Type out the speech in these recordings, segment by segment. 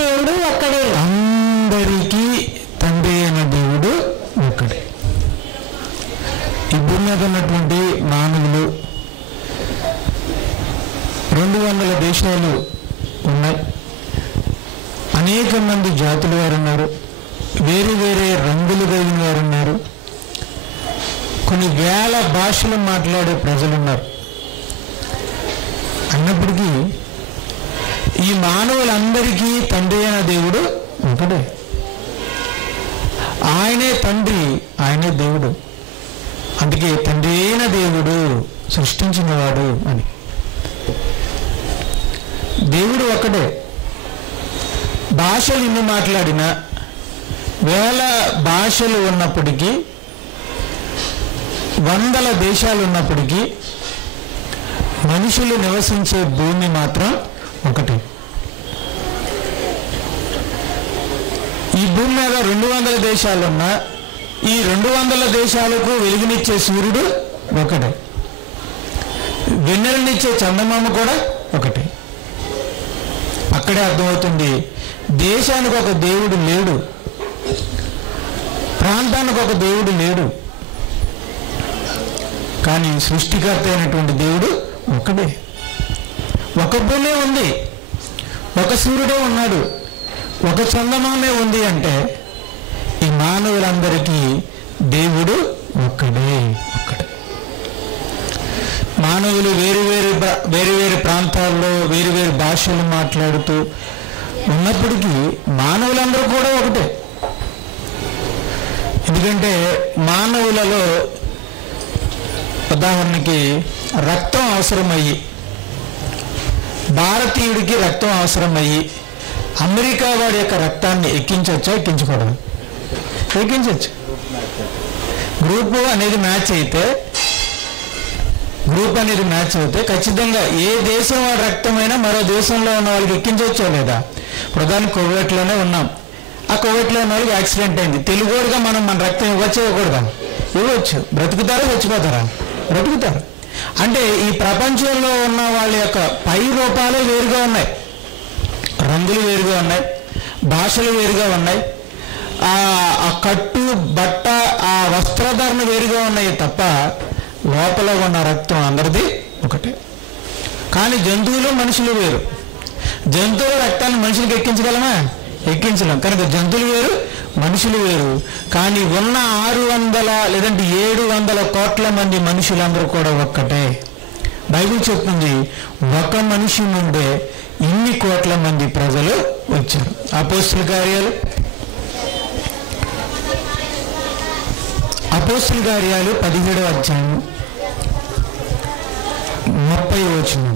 దేవుడు ఒక్కడే. అందరికీ తండ్రి అయిన దేవుడు ఒక్కడే. ఈ భూమి మీద ఉన్నటువంటి మానవులు 200 దేశాలు ఉన్నాయి. అనేక మంది జాతుల వారు ఉన్నారు. వేరే వేరే రంగులు కలిగిన వారు ఉన్నారు. కొన్ని వేల భాషలు మాట్లాడే ప్రజలు ఉన్నారు. అన్నప్పటికీ ఈ మానవులందరికీ తండ్రి అయిన దేవుడు ఒకడే. ఆయనే తండ్రి, ఆయనే దేవుడు. అందుకే తండ్రి అయిన దేవుడు సృష్టించినవాడు అని. దేవుడు ఒకడే. భాషలు ఇన్ని మాట్లాడినా, వేల భాషలు ఉన్నప్పటికీ, 100 దేశాలు ఉన్నప్పటికీ, మనుషులు నివసించే భూమి మాత్రం ఒకటి. ఈ భూమి మీద 200 దేశాలున్నా ఈ 200 దేశాలకు వెలుగునిచ్చే సూర్యుడు ఒకటే. వెన్నెలనిచ్చే చందమామ కూడా ఒకటే. అక్కడే అర్థమవుతుంది దేశానికి ఒక దేవుడు లేడు, ప్రాంతానికి ఒక దేవుడు లేడు. కానీ సృష్టికర్త అయినటువంటి దేవుడు ఒకడే. ఒక భూమే ఉంది, ఒక సూర్యుడే ఉన్నాడు, ఒక చందమామే ఉంది. అంటే ఈ మానవులందరికీ దేవుడు ఒక్కడే. ఒక్కడే. మానవులు వేరు వేరు ప్రాంతాల్లో వేరు వేరు భాషలు మాట్లాడుతూ ఉన్నప్పటికీ మానవులందరూ కూడా ఒకటే. ఎందుకంటే మానవులలో ఉదాహరణకి రక్తం అవసరమయ్యి, భారతీయుడికి రక్తం అవసరమయ్యి అమెరికా వాడి యొక్క రక్తాన్ని ఎక్కించవచ్చా, ఎక్కించకూడదు? ఎక్కించవచ్చు. గ్రూప్ అనేది మ్యాచ్ అయితే ఖచ్చితంగా ఏ దేశం వాడి రక్తమైనా మరో దేశంలో ఉన్న వాళ్ళకి ఎక్కించవచ్చా లేదా? ప్రధాని కోవిడ్లోనే ఉన్నాం. ఆ కోవిడ్లో ఉన్న వాళ్ళకి యాక్సిడెంట్ అయింది. తెలుగుగా మనం మన రక్తం ఇవ్వచ్చు, ఇవ్వకూడదా? ఇవ్వచ్చు. బ్రతుకుతారా, చచ్చిపోతారా? బ్రతుకుతారు. అంటే ఈ ప్రపంచంలో ఉన్న వాళ్ళ యొక్క పై రూపాలే వేరుగా ఉన్నాయి, రంగులు వేరుగా ఉన్నాయి, భాషలు వేరుగా ఉన్నాయి, ఆ కట్టు బట్ట ఆ వస్త్రధారణ వేరుగా ఉన్నాయి తప్ప లోపల ఉన్న రక్తం అందరిది ఒకటే. కానీ జంతువులు మనుషులు వేరు. జంతువుల రక్తాన్ని మనుషులకు ఎక్కించగలమా? ఎక్కించలేం. కనుక జంతువులు వేరు, మనుషులు వేరు. కానీ ఉన్న 600 లేదంటే 700 కోట్ల మంది మనుషులందరూ కూడా ఒక్కటే. బైబిల్ చెప్తుంది ఒక మనిషి నుండే ఇన్ని కోట్ల మంది ప్రజలు వచ్చారు. అపోస్తుల కార్యాలు 17వ అధ్యాయం 30వ వచనం.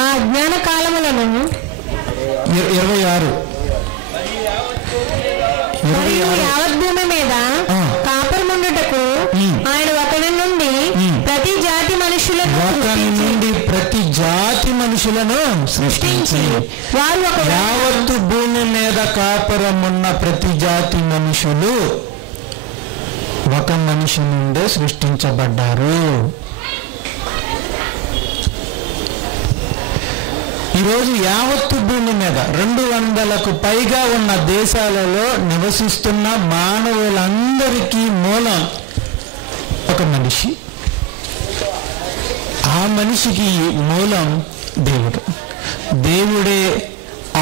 ఆ అజ్ఞాన కాలములను 26 యావత్ భూమి మీద కాపురముండుటకు ఆయన ఒకరి నుండి ప్రతి జాతి మనుషులను సృష్టించి వారు యావత్తు భూమి మీద కాపురమున్న ప్రతి జాతి మనుషులు ఒక మనిషి నుండే సృష్టించబడ్డారు. ఈరోజు యావత్తు భూమి మీద 200కు పైగా ఉన్న దేశాలలో నివసిస్తున్న మానవులందరికీ మూలం ఒక మనిషి. ఆ మనిషికి మూలం దేవుడు. దేవుడే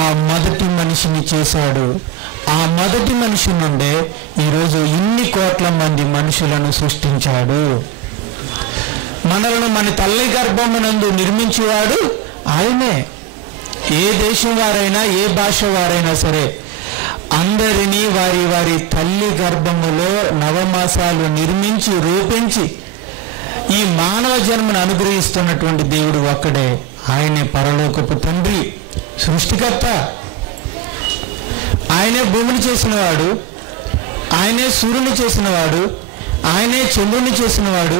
ఆ మొదటి మనిషిని చేశాడు. ఆ మొదటి మనిషి నుండే ఈరోజు ఇన్ని కోట్ల మంది మనుషులను సృష్టించాడు. మనలను మన తల్లి గర్భమునందు నిర్మించేవాడు ఆయనే. ఏ దేశం వారైనా ఏ భాష వారైనా సరే అందరినీ వారి వారి తల్లి గర్భములో నవమాసాలు నిర్మించి రూపించి ఈ మానవ జన్మను అనుగ్రహిస్తున్నటువంటి దేవుడు ఒక్కడే. ఆయనే పరలోకపు తండ్రి, సృష్టికర్త. ఆయనే భూమిని చేసినవాడు, ఆయనే సూర్యుని చేసినవాడు, ఆయనే చంద్రుని చేసినవాడు,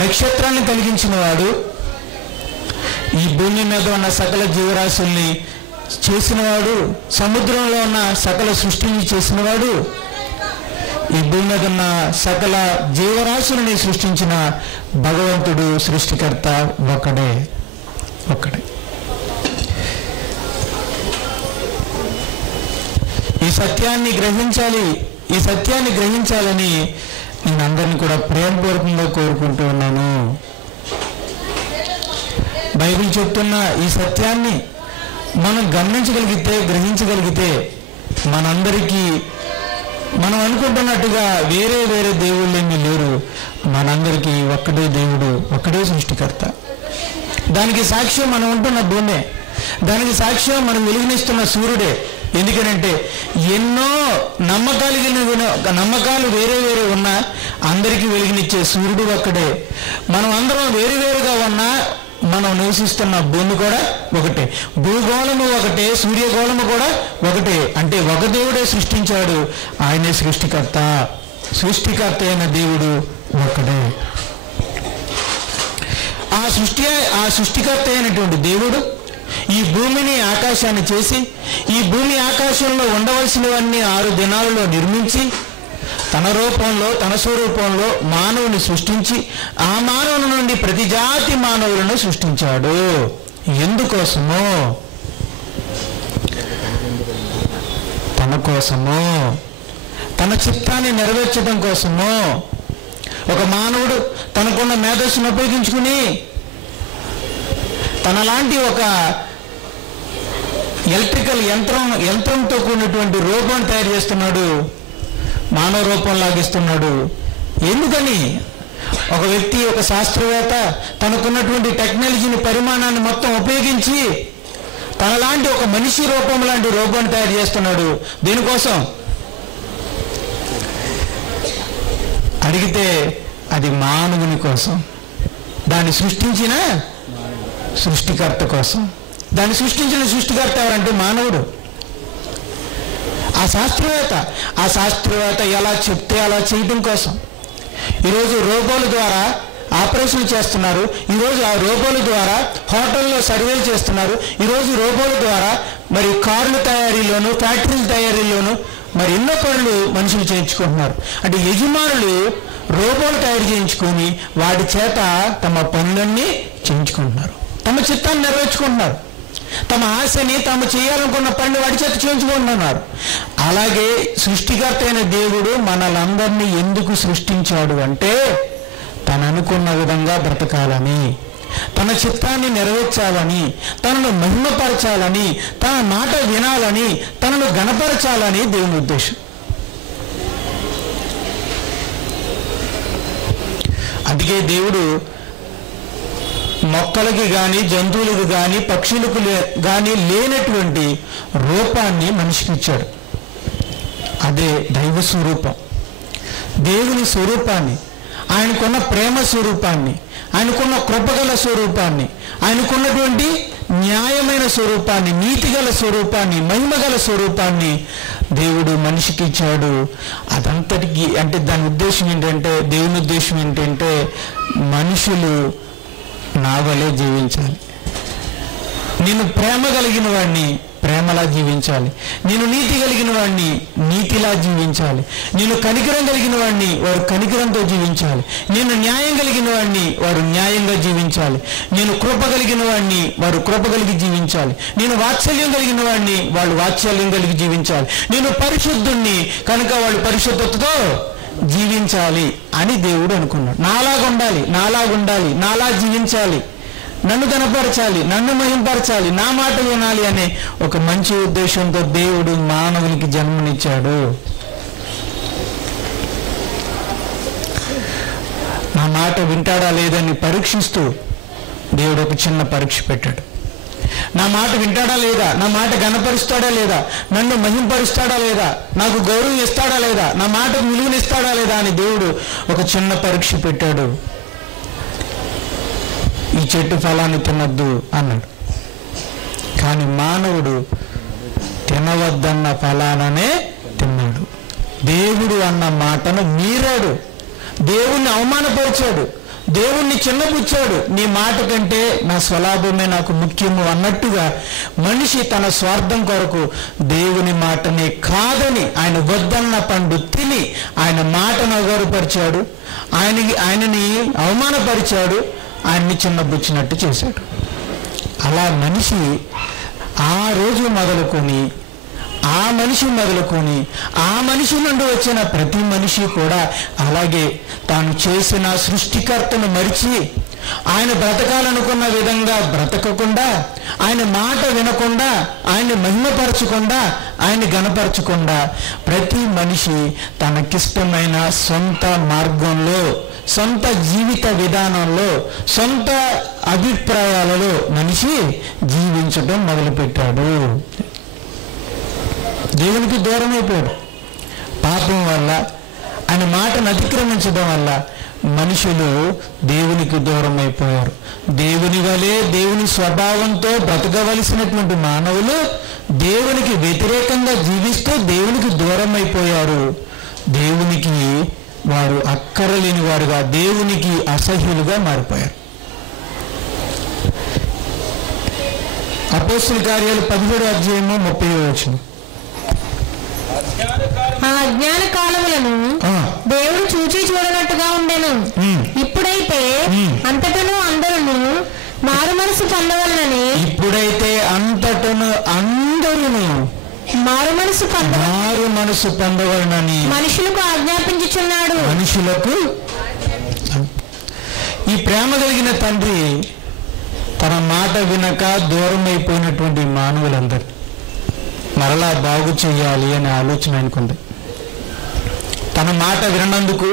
నక్షత్రాన్ని కలిగించినవాడు, ఈ భూమి మీద ఉన్న సకల జీవరాశుల్ని చేసినవాడు, సముద్రంలో ఉన్న సకల సృష్టిని చేసినవాడు, ఈ భూమి మీద ఉన్న సకల జీవరాశులని సృష్టించిన భగవంతుడు, సృష్టికర్త ఒక్కడే. సత్యాన్ని గ్రహించాలని నేను అందరినీ కూడా ప్రేమపూర్వకంగా కోరుకుంటూ ఉన్నాను. బైబిల్ చెప్తున్న ఈ సత్యాన్ని మనం గమనించగలిగితే, గ్రహించగలిగితే, మనందరికీ మనం అనుకుంటున్నట్టుగా వేరే వేరే దేవుళ్ళు ఏమీ లేరు. మనందరికీ ఒక్కడే దేవుడు, ఒక్కడే సృష్టికర్త. దానికి సాక్ష్యం మనం ఉంటున్న భూమే, దానికి సాక్ష్యం మనం వెలుగునిస్తున్న సూర్యుడే. ఎందుకనంటే ఎన్నో నమ్మకాలు వేరే వేరే ఉన్నా అందరికీ వెలుగునిచ్చే సూర్యుడు ఒక్కడే. మనం అందరం వేరువేరుగా ఉన్నా మనం నివసిస్తున్న భూమి కూడా ఒకటే, భూగోళము ఒకటే, సూర్యగోళము కూడా ఒకటే. అంటే ఒక దేవుడే సృష్టించాడు, ఆయనే సృష్టికర్త. సృష్టికర్త అయిన దేవుడు ఒకడే. ఆ సృష్టికర్త అయినటువంటి దేవుడు ఈ భూమిని ఆకాశాన్ని చేసి, ఈ భూమి ఆకాశంలో ఉండవలసినవన్నీ 6 దినాలలో నిర్మించి, తన రూపంలో, తన స్వరూపంలో మానవుని సృష్టించి, ఆ మానవుని నుండి ప్రతి జాతి మానవులను సృష్టించాడు. ఎందుకోసమో? తన కోసమో, తన చిత్తాన్ని నెరవేర్చడం కోసమో. ఒక మానవుడు తనకున్న మేధస్సును ఉపయోగించుకుని తనలాంటి ఒక ఎలక్ట్రికల్ యంత్రంతో కూడినటువంటి రోబోని తయారు చేస్తున్నాడు, మానవ రూపం లాగిస్తున్నాడు. ఎందుకని? ఒక వ్యక్తి, ఒక శాస్త్రవేత్త తనకున్నటువంటి టెక్నాలజీని, పరిమాణాన్ని మొత్తం ఉపయోగించి తనలాంటి ఒక మనిషి రూపం లాంటి రోబోని తయారు చేస్తున్నాడు. దేనికోసం అడిగితే అది మానవుని కోసం, దాన్ని సృష్టించిన సృష్టికర్త కోసం. దాన్ని సృష్టించిన సృష్టికర్త ఎవరంటే మానవుడు. ఆ శాస్త్రవేత్త ఎలా చెప్తే అలా చేయడం కోసం ఈరోజు రోబోల ద్వారా ఆపరేషన్లు చేస్తున్నారు. ఈరోజు ఆ రోబోల ద్వారా హోటల్లో సర్వేలు చేస్తున్నారు. ఈరోజు రోబోల ద్వారా మరి కార్ల తయారీలోను, ఫ్యాక్టరీల తయారీలోను మరి ఎన్నో పనులు మనుషులు చేయించుకుంటున్నారు. అంటే యజమానులు రోబోలు తయారు చేయించుకొని వాటి చేత తమ పనులన్నీ చేయించుకుంటున్నారు, తమ చిత్తాన్ని నెరవేర్చుకుంటున్నారు, తమ ఆశని తాము చేయాలనుకున్న పని వాడి చేత చేయించుకుంటున్నారు. అలాగే సృష్టికర్త అయిన దేవుడు మనలందరినీ ఎందుకు సృష్టించాడు అంటే తను అనుకున్న విధంగా బ్రతకాలని, తన చిత్తాన్ని నెరవేర్చాలని, తనను మహిమపరచాలని, తన మాట వినాలని, తనను గణపరచాలని దేవుని ఉద్దేశం. అందుకే దేవుడు మొక్కలకి కానీ, జంతువులకు కానీ, పక్షులకు కానీ లేనటువంటి రూపాన్ని మనిషికి ఇచ్చాడు. అదే దైవ స్వరూపం, దేవుని స్వరూపాన్ని, ఆయనకున్న ప్రేమ స్వరూపాన్ని, ఆయనకున్న కృపగల స్వరూపాన్ని, ఆయనకున్నటువంటి న్యాయమైన స్వరూపాన్ని, నీతిగల స్వరూపాన్ని, మహిమగల స్వరూపాన్ని దేవుడు మనిషికి ఇచ్చాడు. అదంతటికి అంటే దాని ఉద్దేశం ఏంటంటే, దేవుని ఉద్దేశం ఏంటంటే మనుషులు నా వలే జీవించాలి. నేను ప్రేమ కలిగిన వాడిని ప్రేమలా జీవించాలి, నేను నీతి కలిగిన వాడిని నీతిలా జీవించాలి, నేను కనికరం కలిగిన వాడిని వారు కనికరంతో జీవించాలి, నేను న్యాయం కలిగిన వాడిని వారు న్యాయంగా జీవించాలి, నేను కృప కలిగిన వాడిని వారు కృప కలిగి జీవించాలి, నేను వాత్సల్యం కలిగిన వాడిని వాళ్ళు వాత్సల్యం కలిగి జీవించాలి, నేను పరిశుద్ధుణ్ణి కనుక వాళ్ళు పరిశుద్ధతతో జీవించాలి అని దేవుడు అనుకున్నాడు. నాలాగుండాలి, నాలా జీవించాలి, నన్ను కనపరచాలి, నన్ను మహింపరచాలి, నా మాట వినాలి అనే ఒక మంచి ఉద్దేశంతో దేవుడు మానవునికి జన్మనిచ్చాడు. నా మాట వింటాడా లేదని పరీక్షిస్తూ దేవుడు ఒక చిన్న పరీక్ష పెట్టాడు. నా మాట వింటాడా లేదా, నా మాట గణపరుస్తాడా లేదా, నన్ను మహింపరుస్తాడా లేదా, నాకు గౌరవం ఇస్తాడా లేదా, నా మాటకు విలువనిస్తాడా లేదా అని దేవుడు ఒక చిన్న పరీక్ష పెట్టాడు. ఈ చెట్టు ఫలాన్ని తినొద్దు అన్నాడు. కానీ మానవుడు తినవద్దన్న ఫలాననే తిన్నాడు. దేవుడు అన్న మాటను మీరాడు, దేవుణ్ణి అవమానపరిచాడు, దేవుణ్ణి చిన్నపుచ్చాడు. నీ మాట కంటే నా స్వలాభమే నాకు ముఖ్యము అన్నట్టుగా మనిషి తన స్వార్థం కొరకు దేవుని మాటనే కాదని ఆయన వద్దన్న పండు తిని ఆయన మాటను అగౌరవపరిచాడు, ఆయనని అవమానపరిచాడు, ఆయన్ని చిన్నబుచ్చినట్టు చేశాడు. అలా మనిషి ఆ రోజు మొదలుకొని ఆ మనిషి మొదలుకొని ఆ మనిషి నుండి వచ్చిన ప్రతి మనిషి కూడా అలాగే తాను చేసిన సృష్టికర్తను మరిచి ఆయన బ్రతకాలనుకున్న విధంగా బ్రతకకుండా, ఆయన మాట వినకుండా, ఆయన్ని మహిమపరచకుండా, ఆయన్ని గణపరచకుండా ప్రతి మనిషి తనకిష్టమైన సొంత మార్గంలో, సొంత జీవిత విధానంలో, సొంత అభిప్రాయాలలో మనిషి జీవించడం మొదలుపెట్టాడు. దేవునికి దూరం అయిపోయాడు. పాపం వల్ల, ఆయన మాటను అతిక్రమించడం వల్ల మనుషులు దేవునికి దూరం అయిపోయారు. దేవుని వలె దేవుని స్వభావంతో బ్రతకవలసినటువంటి మానవులు దేవునికి వ్యతిరేకంగా జీవిస్తూ దేవునికి దూరం అయిపోయారు. దేవునికి వారు అక్కరలేని వారుగా, దేవునికి అసహ్యులుగా మారిపోయారు. అపోస్తలుల కార్యాలు 17:30. ఆ అజ్ఞాన కాలములను దేవుడు చూచి చూడనట్టుగా ఉండెను. ఇప్పుడైతే అంతటను అందరూ మారు మనసు పొందవలనని, ఇప్పుడైతే అంతటను అందరూ మారు మనసు పొందవలనని మనుషులకు ఆజ్ఞాపించుచున్నాడు. మనుషులకు ఈ ప్రేమ కలిగిన తండ్రి తన మాట వినక దూరం అయిపోయినటువంటి మానవులందరూ మరలా బాగు చేయాలి అనే ఆలోచన అనుకుంది. తన మాట వినందుకు,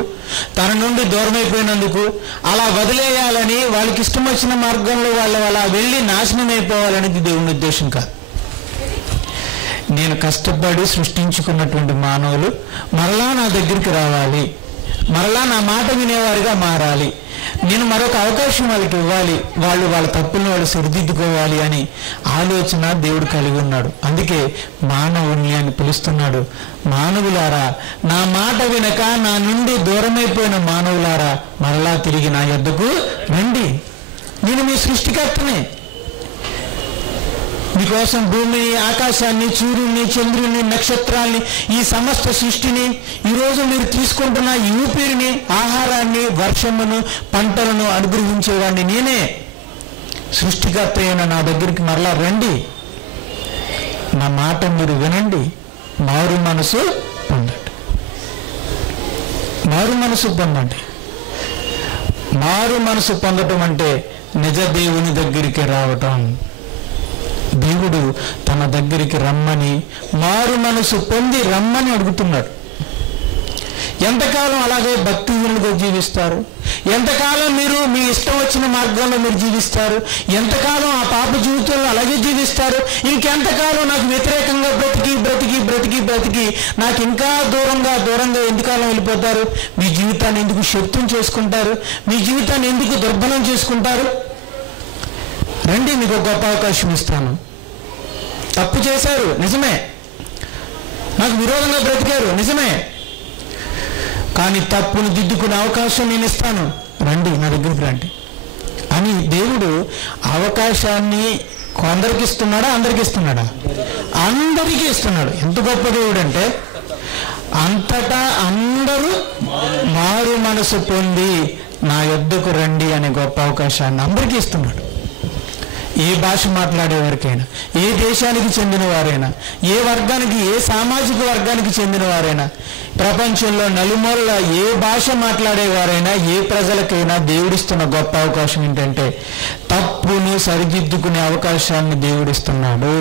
తన నుండి దూరం అయిపోయినందుకు అలా వదిలేయాలని, వాళ్ళకి ఇష్టం వచ్చిన మార్గంలో వాళ్ళు అలా వెళ్ళి నాశనం అయిపోవాలనేది దేవుని ఉద్దేశం కాదు. నేను కష్టపడి సృష్టించుకున్నటువంటి మానవులు మరలా నా దగ్గరికి రావాలి, మరలా నా మాట వినేవారిగా మారాలి, నేను మరొక అవకాశం వాళ్ళకి ఇవ్వాలి, వాళ్ళు వాళ్ళ తప్పులను వాళ్ళు సరిదిద్దుకోవాలి అని ఆలోచన దేవుడు కలిగి ఉన్నాడు. అందుకే మానవుని అని పిలుస్తున్నాడు. మానవులారా, నా మాట వినక నా నుండి దూరమైపోయిన మానవులారా, మరలా తిరిగి నా యొద్దకు రండి. నేను మీ సృష్టికర్తనే. మీకోసం భూమిని, ఆకాశాన్ని, సూర్యుని, చంద్రుని, నక్షత్రాల్ని, ఈ సమస్త సృష్టిని, ఈరోజు మీరు తీసుకుంటున్న ఈ ఊపిరిని, ఆహారాన్ని, వర్షమును, పంటలను అనుగ్రహించేవాడిని నేనే. సృష్టికర్త అయిన నా దగ్గరికి మరలా రండి, నా మాట మీరు వినండి, మారు మనసు పొందండి. మారు మనసు పొందండి. మారు మనసు పొందటం అంటే నిజ దేవుని దగ్గరికి రావటం. దేవుడు తన దగ్గరికి రమ్మని, మారు మనసు పొంది రమ్మని అడుగుతున్నాడు. ఎంతకాలం అలాగే భక్తిహీనులుగా జీవిస్తారు? ఎంతకాలం మీరు మీ ఇష్టం వచ్చిన మార్గంలో మీరు జీవిస్తారు? ఎంతకాలం ఆ పాప జీవితంలో అలాగే జీవిస్తారు? ఇంకెంతకాలం నాకు వ్యతిరేకంగా బ్రతికి బ్రతికి బ్రతికి బ్రతికి నాకు ఇంకా దూరంగా ఎంతకాలం వెళ్ళిపోతారు? మీ జీవితాన్ని ఎందుకు శక్తం చేసుకుంటారు? మీ జీవితాన్ని ఎందుకు దుర్బలం చేసుకుంటారు? రండి, మీకు ఒక గొప్ప అవకాశం ఇస్తాను. తప్పు చేశారు, నిజమే. నాకు విరోధంగా బ్రతికారు, నిజమే. కానీ తప్పును దిద్దుకునే అవకాశం నేను ఇస్తాను, రండి, నా దగ్గరికి రండి అని దేవుడు అవకాశాన్ని కొందరికి ఇస్తున్నాడా, అందరికి ఇస్తున్నాడా? అందరికీ ఇస్తున్నాడు. ఎంత గొప్ప దేవుడు అంటే, అంతటా అందరూ మారు మనసు పొంది నా యొద్దకు రండి అనే గొప్ప అవకాశాన్ని అందరికీ ఇస్తున్నాడు. ఏ భాష మాట్లాడేవారికైనా, ఏ దేశానికి చెందిన వారైనా, ఏ వర్గానికి, ఏ సామాజిక వర్గానికి చెందిన వారైనా, ప్రపంచంలో నలుమూలల ఏ భాష మాట్లాడేవారైనా, ఏ ప్రజలకైనా దేవుడిస్తున్న గొప్ప అవకాశం ఏంటంటే తప్పును సరిదిద్దుకునే అవకాశాన్ని దేవుడిస్తున్నాడు.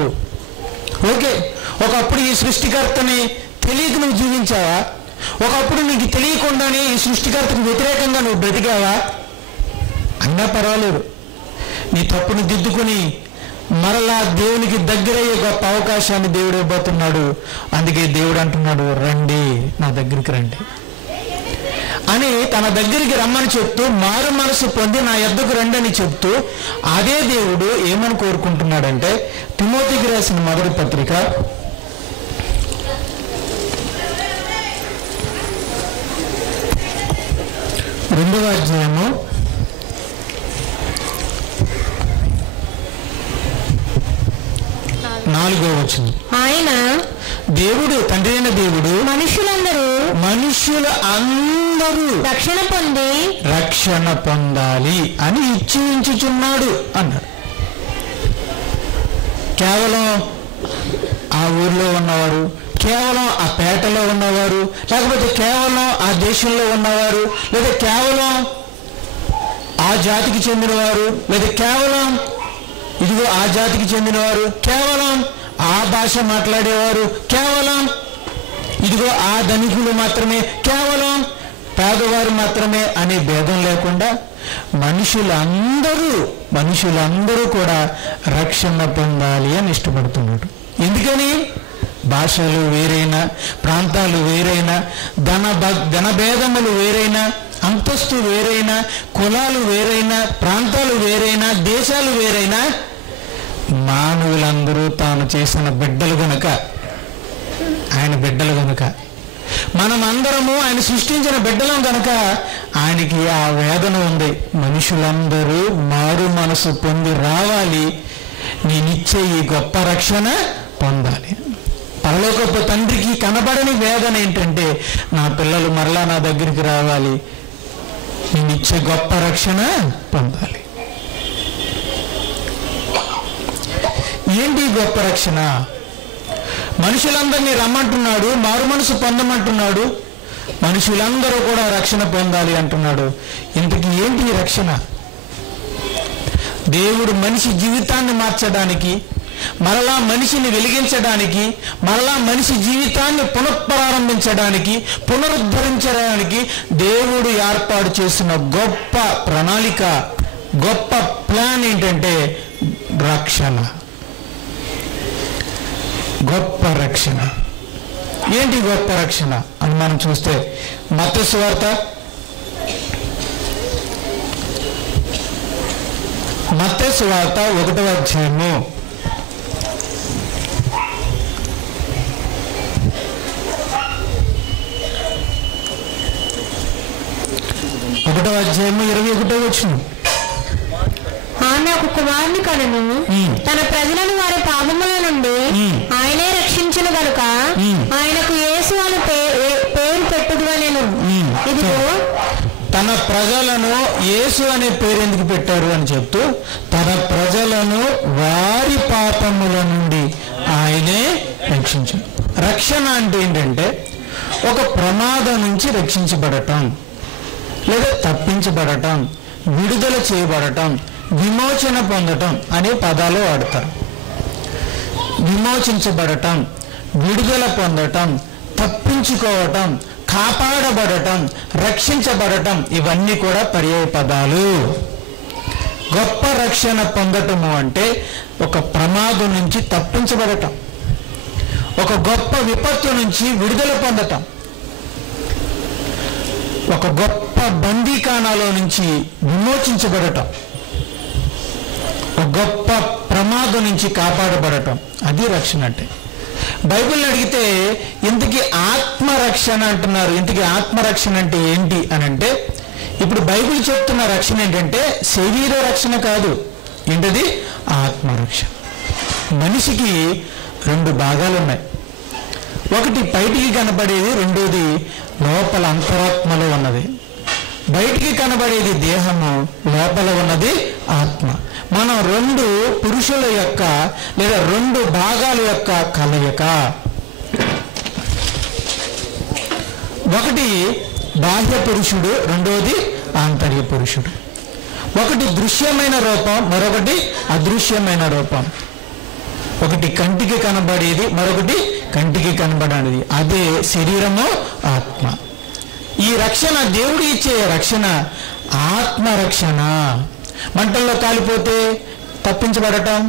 ఓకే, ఒకప్పుడు ఈ సృష్టికర్తని తెలియక నువ్వు జీవించావా? ఒకప్పుడు నీకు తెలియకుండానే ఈ సృష్టికర్తకు వ్యతిరేకంగా నువ్వు బ్రతికావా? అన్నా పర్వాలేదు, నీ తప్పును దిద్దుకుని మరలా దేవునికి దగ్గరయ్యే గొప్ప అవకాశాన్ని దేవుడు ఇవ్వబోతున్నాడు. అందుకే దేవుడు అంటున్నాడు, రండి, నా దగ్గరికి రండి అని తన దగ్గరికి రమ్మని చెప్తూ, మారు మనసు పొంది నా యొద్దకు రండి అని చెప్తూ, అదే దేవుడు ఏమని కోరుకుంటున్నాడంటే, తిమోతికి రాసిన మొదటి పత్రిక 2వ అధ్యాయము 4వ వచనం. ఆయన దేవుడు, తండ్రి అయిన దేవుడు మనుష్యులందరూ రక్షణ పొందాలి అని ఇచ్చించుచున్నాడు అన్నాడు. కేవలం ఆ ఊర్లో ఉన్నవారు, కేవలం ఆ పేటలో ఉన్నవారు, లేకపోతే కేవలం ఆ దేశంలో ఉన్నవారు, లేదా కేవలం ఆ జాతికి చెందినవారు, లేదా కేవలం ఇదిగో ఆ జాతికి చెందినవారు, కేవలం ఆ భాష మాట్లాడేవారు, కేవలం ఇదిగో ఆ ధనికులు మాత్రమే, కేవలం పేదవారు మాత్రమే అనే భేదం లేకుండా మనుషులందరూ కూడా రక్షణ పొందాలి అని ఇష్టపడుతున్నాడు. ఎందుకని? భాషలు వేరైనా, ప్రాంతాలు వేరైనా, ధనభేదములు వేరైనా, అంతస్తు వేరైనా, కులాలు వేరైనా, ప్రాంతాలు వేరైనా, దేశాలు వేరైనా, మానవులందరూ తాను చేసిన బిడ్డలు గనుక, ఆయన బిడ్డలు గనుక, మనమందరము ఆయన సృష్టించిన బిడ్డలం కనుక ఆయనకి ఆ వేదన ఉంది. మనుషులందరూ మారు మనసు పొంది రావాలి, నేనిచ్చే ఈ గొప్ప రక్షణ పొందాలి. పరలోకపు తండ్రికి కనబడని వేదన ఏంటంటే, నా పిల్లలు మరలా నా దగ్గరికి రావాలి, నేనిచ్చే గొప్ప రక్షణ పొందాలి. ఏంటి గొప్ప రక్షణ? మనుషులందరినీ రమ్మంటున్నాడు, మారు మనసు పొందమంటున్నాడు, మనుషులందరూ కూడా రక్షణ పొందాలి అంటున్నాడు. ఇంతకీ ఏంటి రక్షణ? దేవుడు మనిషి జీవితాన్ని మార్చడానికి, మరలా మనిషిని వెలిగించడానికి, మరలా మనిషి జీవితాన్ని పునఃప్రారంభించడానికి, పునరుద్ధరించడానికి దేవుడు ఏర్పాటు చేసిన గొప్ప ప్రణాళిక, గొప్ప ప్లాన్ ఏంటంటే రక్షణ. గొప్ప రక్షణ. ఏంటి గొప్ప రక్షణ అని మనం చూస్తే మత్తయి సువార్త 1వ అధ్యాయము 21వ వచనం. ఆమె ఒక కుమారుని కనును, తన ప్రజలను వారి పాపముల నుండి ఆయనే రక్షించును గనుక ఆయనకు యేసు అని పేరు పెట్టుదువలెను. ఇదిగో తన ప్రజలను యేసు అనే పేరు ఎందుకు పెట్టారు అని చెప్తూ, తన ప్రజలను వారి పాపముల నుండి ఆయనే రక్షించును. రక్షణ అంటే ఏంటంటే ఒక ప్రమాదం నుంచి రక్షించబడటం, లేదా తప్పించబడటం, విడుదల చేయబడటం, విమోచన పొందటం అనే పదాలు వాడతారు. విమోచించబడటం, విడుదల పొందటం, తప్పించుకోవటం, కాపాడబడటం, రక్షించబడటం, ఇవన్నీ కూడా పర్యాయ పదాలు. గొప్ప రక్షణ పొందటము అంటే ఒక ప్రమాదం నుంచి తప్పించబడటం, ఒక గొప్ప విపత్తు నుంచి విడుదల పొందటం, ఒక గొప్ప బందీఖానాలో నుంచి విమోచించబడటం, ఒక గొప్ప ప్రమాదం నుంచి కాపాడబడటం, అది రక్షణ అంటే. బైబిల్ని అడిగితే ఇంతకీ ఆత్మరక్షణ అంటున్నారు. ఇంతకీ ఆత్మరక్షణ అంటే ఏంటి అని అంటే, ఇప్పుడు బైబిల్ చెప్తున్న రక్షణ ఏంటంటే శరీర రక్షణ కాదు. ఏంటది? ఆత్మరక్షణ. మనిషికి 2 భాగాలు ఉన్నాయి. ఒకటి బయటికి కనబడేది, రెండోది లోపల అంతరాత్మలో ఉన్నది. బయటికి కనబడేది దేహము, లోపల ఉన్నది ఆత్మ. మనం 2 పురుషుల యొక్క లేదా 2 భాగాల యొక్క కలయిక. ఒకటి బాహ్య పురుషుడు, రెండోది ఆంతర్య పురుషుడు. ఒకటి దృశ్యమైన రూపం, మరొకటి అదృశ్యమైన రూపం. ఒకటి కంటికి కనబడేది, మరొకటి కంటికి కనబడేది. అదే శరీరము, ఆత్మ. ఈ రక్షణ, దేవుడు ఇచ్చే రక్షణ ఆత్మరక్షణ. మంటల్లో కాలిపోతే తప్పించబడటం,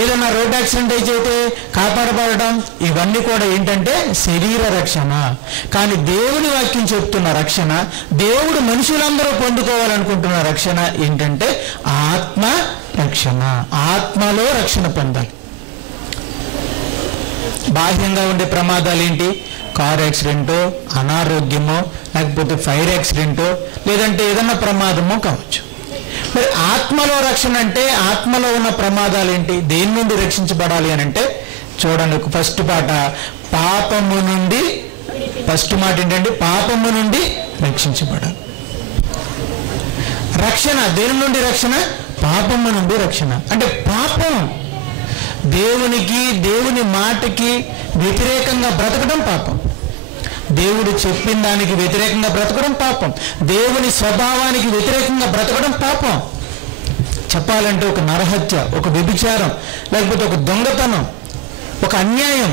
ఏదైనా రోడ్ యాక్సిడెంట్ అయితే కాపాడబడటం, ఇవన్నీ కూడా ఏంటంటే శరీర రక్షణ. కానీ దేవుని వాక్యం చెప్తున్న రక్షణ, దేవుడు మనుషులందరూ పొందుకోవాలనుకుంటున్న రక్షణ ఏంటంటే ఆత్మ రక్షణ. ఆత్మలో రక్షణ పొందాలి. బాహ్యంగా ఉండే ప్రమాదాలు ఏంటి? కార్ యాక్సిడెంటో, అనారోగ్యమో, లేకపోతే ఫైర్ యాక్సిడెంటో, లేదంటే ఏదన్నా ప్రమాదమో కావచ్చు. మరి ఆత్మలో రక్షణ అంటే ఆత్మలో ఉన్న ప్రమాదాలు ఏంటి? దేని నుండి రక్షించబడాలి అని అంటే చూడండి, ఫస్ట్ మాట ఏంటంటే పాపము నుండి రక్షించబడాలి. రక్షణ దేని నుండి రక్షణ? పాపము నుండి రక్షణ. అంటే పాపం దేవునికి, దేవుని మాటకి వ్యతిరేకంగా బ్రతకడం పాపం. దేవుడు చెప్పిన దానికి వ్యతిరేకంగా బ్రతకడం పాపం. దేవుని స్వభావానికి వ్యతిరేకంగా బ్రతకడం పాపం. చెప్పాలంటే ఒక నరహత్య, ఒక వ్యభిచారం, లేకపోతే ఒక దొంగతనం, ఒక అన్యాయం,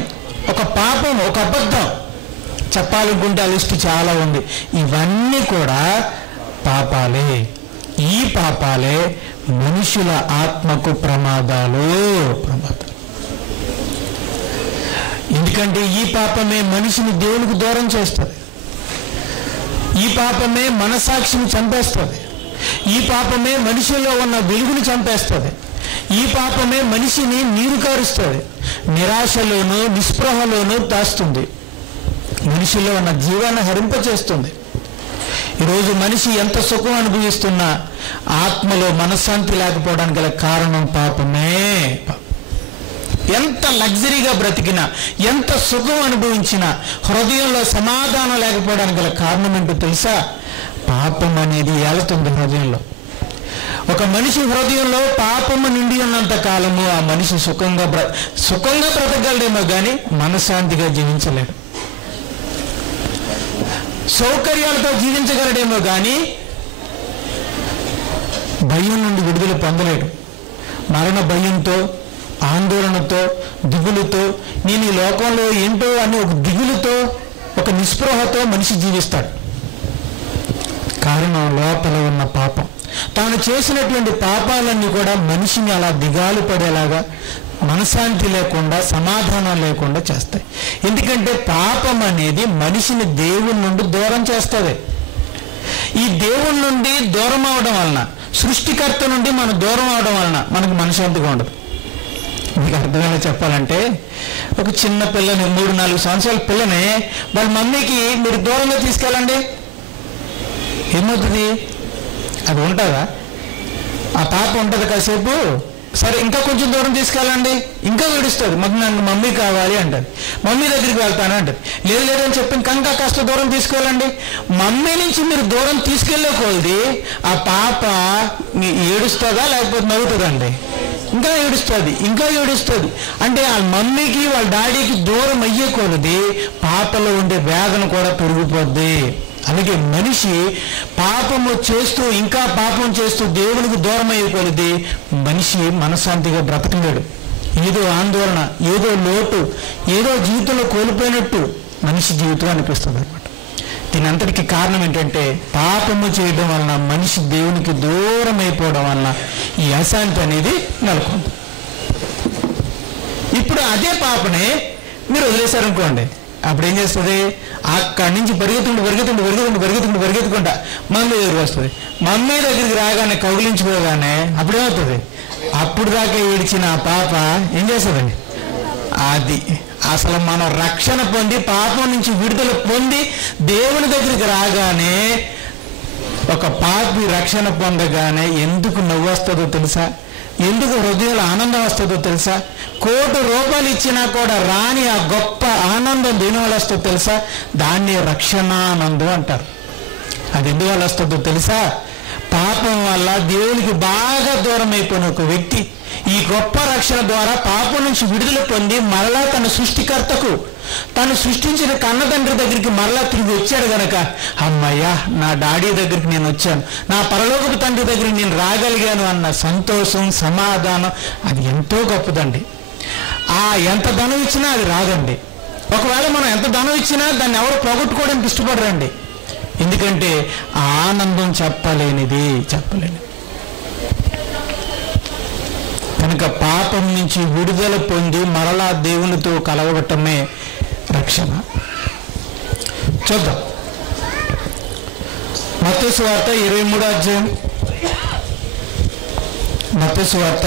ఒక పాపం, ఒక అబద్ధం, చెప్పాలనుకుంటే ఆ లిస్టు చాలా ఉంది. ఇవన్నీ కూడా పాపాలే. ఈ పాపాలే మనుషుల ఆత్మకు ప్రమాదాలు. ఎందుకంటే ఈ పాపమే మనిషిని దేవునికి దూరం చేస్తుంది. ఈ పాపమే మనసాక్షిని చంపేస్తుంది. ఈ పాపమే మనిషిలో ఉన్న వెలుగుని చంపేస్తుంది. ఈ పాపమే మనిషిని నీరు కారుస్తుంది, నిరాశలోనూ నిస్పృహలోనూ దాస్తుంది, మనిషిలో ఉన్న జీవాన్ని హరింపచేస్తుంది. ఈరోజు మనిషి ఎంత సుఖం అనుభవిస్తున్నా ఆత్మలో మనశ్శాంతి లేకపోవడానికి గల కారణం పాపమే. ఎంత లగ్జరీగా బ్రతికినా, ఎంత సుఖం అనుభవించినా హృదయంలో సమాధానం లేకపోవడానికి గల కారణం ఏంటో తెలుసా? పాపం అనేది ఏలుతుంది హృదయంలో. ఒక మనిషి హృదయంలో పాపము నిండి ఉన్నంత కాలము ఆ మనిషి సుఖంగా బ్రతకగలడేమో కానీ మనశ్శాంతిగా జీవించలేడు. సౌకర్యాలతో జీవించగలడేమో కానీ భయం నుండి విడుదల పొందలేడు. మరణ భయంతో, ఆందోళనతో, దిగులుతో, నేను ఈ లోకంలో ఏంటో అని ఒక దిగులుతో, ఒక నిస్పృహతో మనిషి జీవిస్తాడు. కారణం లోపల ఉన్న పాపం. తాను చేసినటువంటి పాపాలన్నీ కూడా మనిషిని అలా దిగాలు పడేలాగా, మనశ్శాంతి లేకుండా, సమాధానం లేకుండా చేస్తాయి. ఎందుకంటే పాపం అనేది మనిషిని దేవుని నుండి దూరం చేస్తుంది. ఈ దేవుని నుండి దూరం అవడం వలన, సృష్టికర్త నుండి మనం దూరం అవడం వలన మనకు మనశ్శాంతిగా ఉండదు. మీకు అర్థమేలా చెప్పాలంటే, ఒక చిన్న పిల్లని, 3-4 సంవత్సరాల పిల్లని వాళ్ళ మమ్మీకి మీరు దూరంగా తీసుకెళ్ళండి, ఏమవుతుంది? అది ఉంటుందా? ఆ పాప ఉంటుంది కాసేపు, సరే ఇంకా కొంచెం దూరం తీసుకెళ్ళండి, ఇంకా ఏడుస్తుంది, మాకు నన్ను మమ్మీ కావాలి అంటది. మమ్మీ దగ్గరికి వెళ్తాను అంటది. లేదు లేదని చెప్పి ఇంకా కాస్త దూరం తీసుకెళ్ళండి. మమ్మీ నుంచి మీరు దూరం తీసుకెళ్ళే కొలది ఆ పాప ఏడుస్తుందా లేకపోతే నవ్వుతుందండి? ఇంకా ఏడుస్తుంది, ఇంకా ఏడుస్తుంది. అంటే వాళ్ళ మమ్మీకి వాళ్ళ డాడీకి దూరం అయ్యే కొలది పాపలో ఉండే వేదన కూడా పెరిగిపోద్ది. అలాగే మనిషి పాపము చేస్తూ, ఇంకా పాపం చేస్తూ దేవునికి దూరం అయ్యే కొలది మనిషి మనశ్శాంతిగా బ్రతకలేడు. ఏదో ఆందోళన, ఏదో లోటు, ఏదో జీవితంలో కోల్పోయినట్టు మనిషి జీవితం అనిపిస్తుంది అనమాట. దీని అంతటికి కారణం ఏంటంటే పాపము చేయడం వలన, మనిషి దేవునికి దూరం అయిపోవడం వలన ఈ అశాంతి అనేది నెలకొంది. ఇప్పుడు అదే పాపనే మీరు వదిలేశారనుకోండి, అప్పుడు ఏం చేస్తుంది? అక్కడి నుంచి పరిగెత్తుకుంటా మమ్మీ దగ్గరికి వస్తుంది. మమ్మీ దగ్గరికి రాగానే కౌగిలించుకోగానే అప్పుడేమవుతుంది? అప్పుడు దాకా ఏడ్చిన ఆ పాప ఏం చేస్తుందండి? అది అసలు మనం రక్షణ పొంది, పాపం నుంచి విడుదల పొంది దేవుని దగ్గరికి రాగానే, ఒక పాపి రక్షణ పొందగానే ఎందుకు నవ్వు వస్తుందో తెలుసా? ఎందుకు హృదయంలో ఆనందం వస్తుందో తెలుసా? 1,00,00,000 రూపాయలు ఇచ్చినా కూడా రాని ఆ గొప్ప ఆనందం దేనివల్ల వస్తుందో తెలుసా? దాన్ని రక్షణానందం అంటారు. అది ఎందువల్ల వస్తుందో తెలుసా? పాపం వల్ల దేవునికి బాగా దూరం అయిపోయిన ఒక వ్యక్తి ఈ గొప్ప రక్షణ ద్వారా పాపం నుంచి విడుదల పొంది మరలా తన సృష్టికర్తకు, తను సృష్టించిన కన్నతండ్రి దగ్గరికి మరలా తిరిగి వచ్చాడు గనక, అమ్మయ్యా నా డాడీ దగ్గరికి నేను వచ్చాను, నా పరలోకపు తండ్రి దగ్గరికి నేను రాగలిగాను అన్న సంతోషం, సమాధానం అది ఎంతో గొప్పదండి. ఎంత ధనం ఇచ్చినా అది రాదండి. ఒకవేళ మనం ఎంత ధనం ఇచ్చినా దాన్ని ఎవరు పోగొట్టుకోవడానికి ఇష్టపడరండి. ఎందుకంటే ఆ ఆనందం చెప్పలేనిది. కనుక పాపం నుంచి విడుదల పొంది మరలా దేవునితో కలవటమే రక్షణ. చూద్దాం మత్తయి సువార్త 23వ అధ్యాయం. మత్తయి సువార్త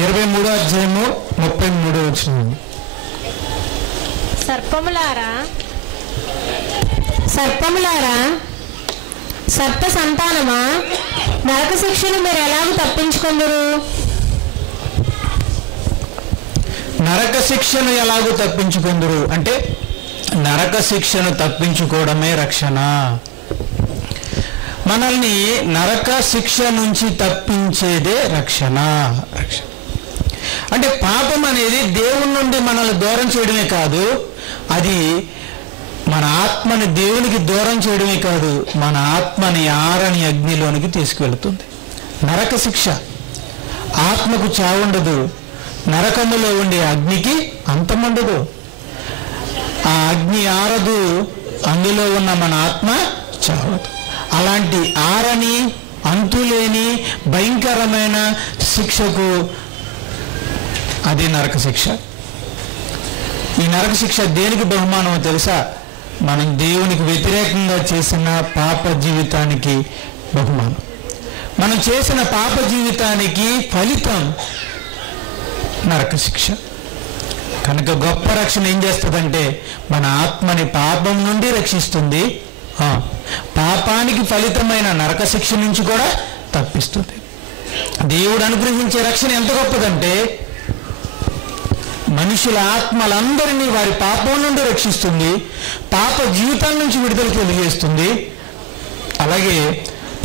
23వ అధ్యాయము 33వ వచనం. సర్పములారా, సర్ప సంతానమా, నరక శిక్షను మీరు ఎలాగ తప్పించుకుందరు? నరక శిక్షను ఎలాగో తప్పించుకుందరు అంటే నరక శిక్షను తప్పించుకోవడమే రక్షణ. మనల్ని నరక శిక్ష నుంచి తప్పించేదే రక్షణ. అంటే పాపం అనేది దేవుని నుండి మనల్ని దూరం చేయడమే కాదు, అది మన ఆత్మని దేవునికి దూరం చేయడమే కాదు, మన ఆత్మని ఆరని అగ్నిలోనికి తీసుకువెళుతుంది. నరక శిక్ష, ఆత్మకు చావుండదు, నరకములో ఉండే అగ్నికి అంతముండదు. ఆ అగ్ని ఆరదు, అందులో ఉన్న మన ఆత్మ చావదు. అలాంటి ఆరని అంతులేని భయంకరమైన శిక్షకు అది నరక శిక్ష. ఈ నరక శిక్ష దేనికి బహుమానమో తెలుసా? మనం దేవునికి వ్యతిరేకంగా చేసిన పాప జీవితానికి బహుమానం. మనం చేసిన పాప జీవితానికి ఫలితం నరక శిక్ష. కనుక గొప్ప రక్షణ ఏం చేస్తుందంటే మన ఆత్మని పాపం నుండి రక్షిస్తుంది, పాపానికి ఫలితమైన నరక శిక్ష నుంచి కూడా తప్పిస్తుంది. దేవుడు అనుగ్రహించే రక్షణ ఎంత గొప్పదంటే మనుషుల ఆత్మలందరినీ వారి పాపం నుండి రక్షిస్తుంది, పాప జీవితాల నుంచి విడుదల కలిగిస్తుంది. అలాగే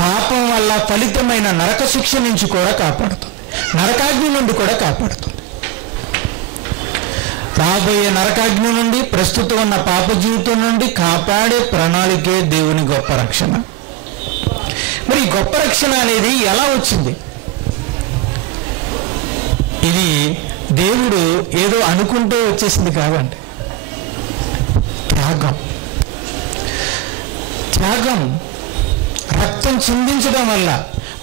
పాపం వల్ల ఫలితమైన నరక శిక్ష నుంచి కూడా కాపాడుతుంది, నరకాగ్ని నుండి కూడా కాపాడుతుంది. రాబోయే నరకాగ్ని నుండి, ప్రస్తుతం ఉన్న పాప జీవితం నుండి కాపాడే ప్రణాళికే దేవుని గొప్ప రక్షణ. మరి ఈ గొప్ప రక్షణ అనేది ఎలా వచ్చింది? ఇది దేవుడు ఏదో అనుకుంటే వచ్చేసింది కాదండి. త్యాగం, రక్తం చిందించడం వల్ల,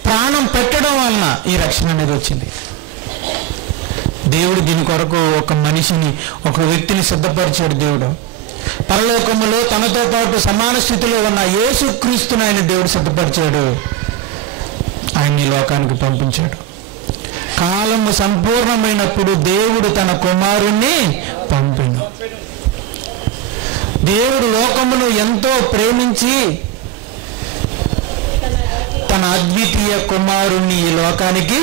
ప్రాణం పెట్టడం వలన ఈ రక్షణ అనేది వచ్చింది. దేవుడు దీని కొరకు ఒక మనిషిని, ఒక వ్యక్తిని సిద్ధపరిచాడు. దేవుడు పరలోకములో తనతో పాటు సమాన స్థితిలో ఉన్న యేసుక్రీస్తుని ఆయన దేవుడు సిద్ధపరిచాడు. ఆయన్ని లోకానికి పంపించాడు. కాలము సంపూర్ణమైనప్పుడు దేవుడు తన కుమారుణ్ణి పంపెను. దేవుడు లోకమును ఎంతో ప్రేమించి తన అద్వితీయ కుమారుణ్ణి ఈ లోకానికి